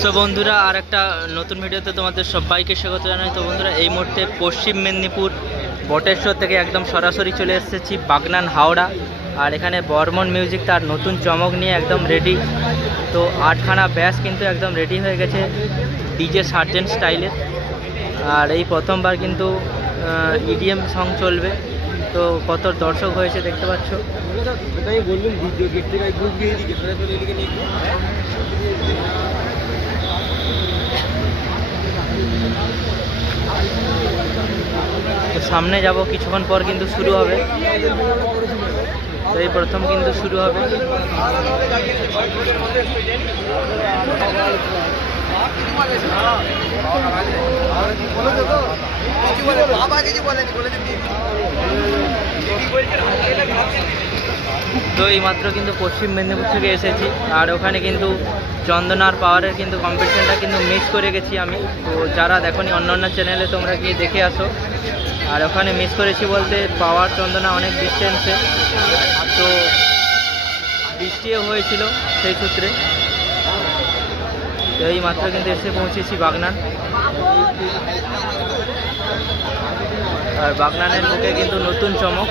So বন্ধুরা আর একটা নতুন ভিডিওতে তোমাদের সবাইকে স্বাগত জানাই তো বন্ধুরা এই মুহূর্তে পশ্চিম মেদিনীপুর বটেশ্বর থেকে একদম সরাসরি চলে এসেছি বাগনান হাওড়া আর এখানে বর্মন মিউজিক তার নতুন চমক নিয়ে একদম রেডি তো আটখানা ব্যাস কিন্তু একদম রেডি হয়ে গেছে ডিজে সার্জেন্ট স্টাইলের আর এই প্রথমবার কিন্তু ইডিএম সং চলবে তো কত দর্শক হয়েছে দেখতে পাচ্ছ বললাম গেট থেকে গ্রুপ দিয়ে দিকে ফেলে ফেলে এদিকে নিয়ে তো সামনে যাব, কিছুক্ষণ পর কিন্তু শুরু হবে। তো এই প্রথম কিন্তু শুরু হবে। বাবা কিছু বলেনি, বলেছে তো এই মাত্র কিন্তু পশ্চিম মেদিনীপুর থেকে এসেছি। আর ওখানে কিন্তু চন্দনার পাওয়ারের কিন্তু কম্পিটিশনটা কিন্তু মিস করে গেছি আমি। তো যারা দেখনি অন্য অন্য চ্যানেলে তোমরা গিয়ে দেখে আসো। আর ওখানে মিস করেছি বলতে পাওয়ার চন্দনা অনেক ডিস্টেন্সে তো বৃষ্টিও হয়েছিল সেই সূত্রে। তো এই মাত্র কিন্তু এসে পৌঁছেছি বাগনান। আর বাগনানের মুখে কিন্তু নতুন চমক।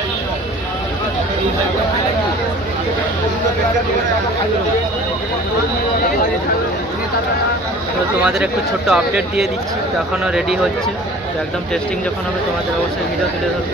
তো তোমাদের একটু ছোট্ট আপডেট দিয়ে দিচ্ছি এখনও রেডি হচ্ছে। তো একদম টেস্টিং যখন হবে, তোমাদের অবশ্যই ভিডিও তুলে ধরবো।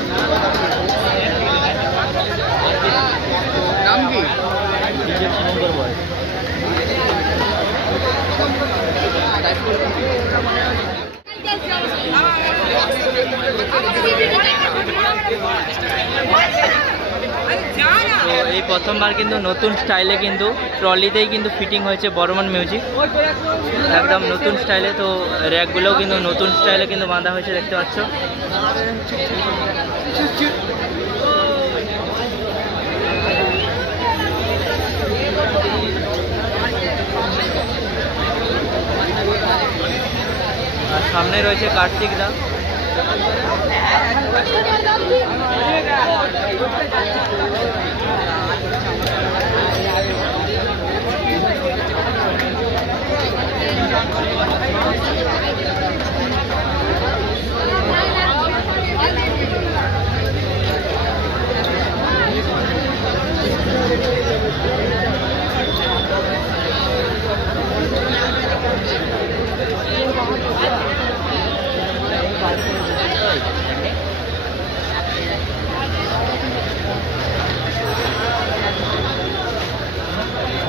নাম কি ডিজে শুভঙ্কর বয় তো এই প্রথমবার কিন্তু নতুন স্টাইলে কিন্তু ট্রলিতেই কিন্তু ফিটিং হয়েছে বর্মন মিউজিক। একদম নতুন স্টাইলে, তো র্যাকগুলোও কিন্তু নতুন স্টাইলে কিন্তু বাঁধা হয়েছে, দেখতে পাচ্ছ। সামনে রয়েছে কার্তিক দা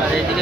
আর এইদিকে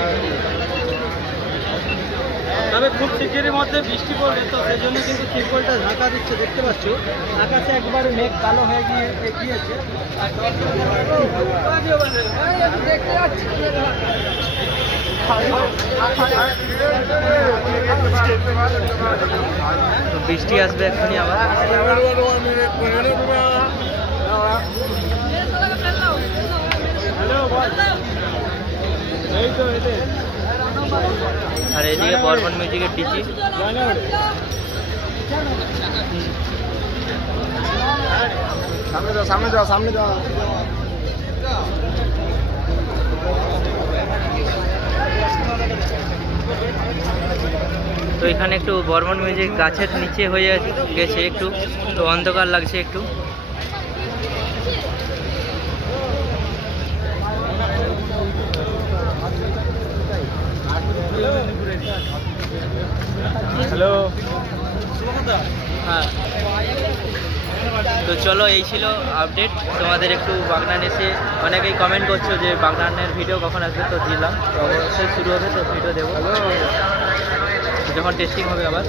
তবে খুব শিগগিরের মধ্যে বৃষ্টি পড়বে তো সেই জন্য কিন্তু তিরপলটা ঢাকা দিচ্ছে দেখতে পাচ্ছ। আকাশে একবার মেঘ কালো হয়ে গিয়ে গিয়েছে। দেখতে পাচ্ছি বৃষ্টি আসবে এক্ষুনি আবার। এই তো এতে আর এইদিকে বর্মন মিউজিকের ডিজি সামনে যাও সামনে যাও সামনে যাও। তো এখানে একটু বর্মন মিউজিক গাছের নিচে হয়ে গেছে একটু তো অন্ধকার লাগছে একটু হ্যালো হ্যাঁ। তো চলো এই ছিল আপডেট তোমাদের একটু বাগনান এসে অনেকেই কমেন্ট করছ যে বাগনানের ভিডিও কখন আসবে তো দিলাম। তো অবশ্যই শুরু হবে তো ভিডিও দেবো। যখন টেস্টিং হবে আবার।